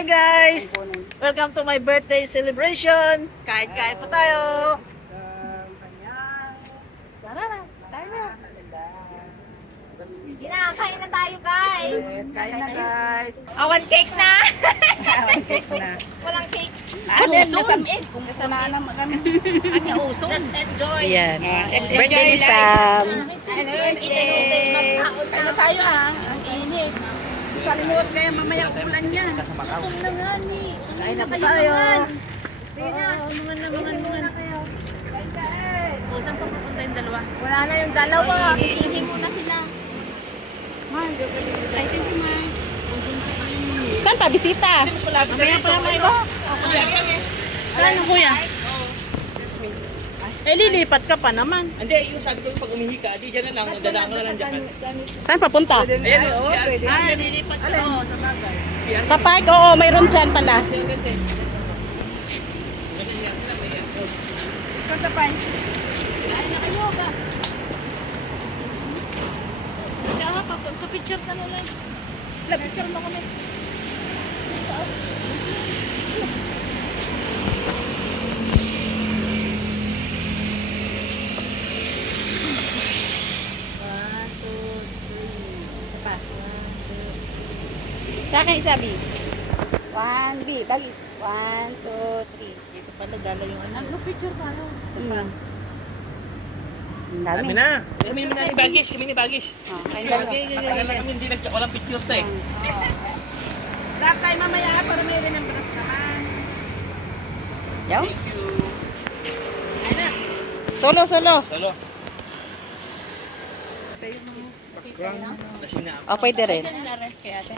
Hi guys! Welcome to my birthday celebration! Kain-kain pa tayo! Tara na! Tayo na! Kain na tayo, guys. Yes, kain na guys. Awan cake na. Awan cake na. Walang cake. Alin, nasamit. Kung gusto na naman kami. Anya uso? Just enjoy! Ayan. Birthday ni Sam. Birthday. Kain na tayo Ang init. Sa limot kaya mamaya ulan yan. Gutom na nga ni. Kain na tayo. Saan pa pupunta yung dalawa? Wala na yung dalawa. Iihi muna sila. Ay, thank you, ma. Saan pa? Bisita. Mamaya pa may iba. Ano kuya? Eh, lilipat ka pa naman. Hindi, yung sabi ko pag umihi ka, di dyan na lang, dadaan ko na lang dyan. Saan papunta? Ayan, si Ah, nilipat ko sa bagay. Sa park? Oo, mayroon dyan pala. Kaya pa, picture ka na lang. Picture mo kami. Sa akin, sabi. 1, B. Bagis. 1, 2, 3. Dito pala dala yung ano. Picture pa no? Ang Kami na. Kami na ni Bagis, kami ni Bagis. Kain na. Matagal na kami hindi walang picture to eh. Lahat tayo mamaya para may remembrance naman. Yaw? Thank you. Solo. Lalo, O, pwede rin. Kaya ate.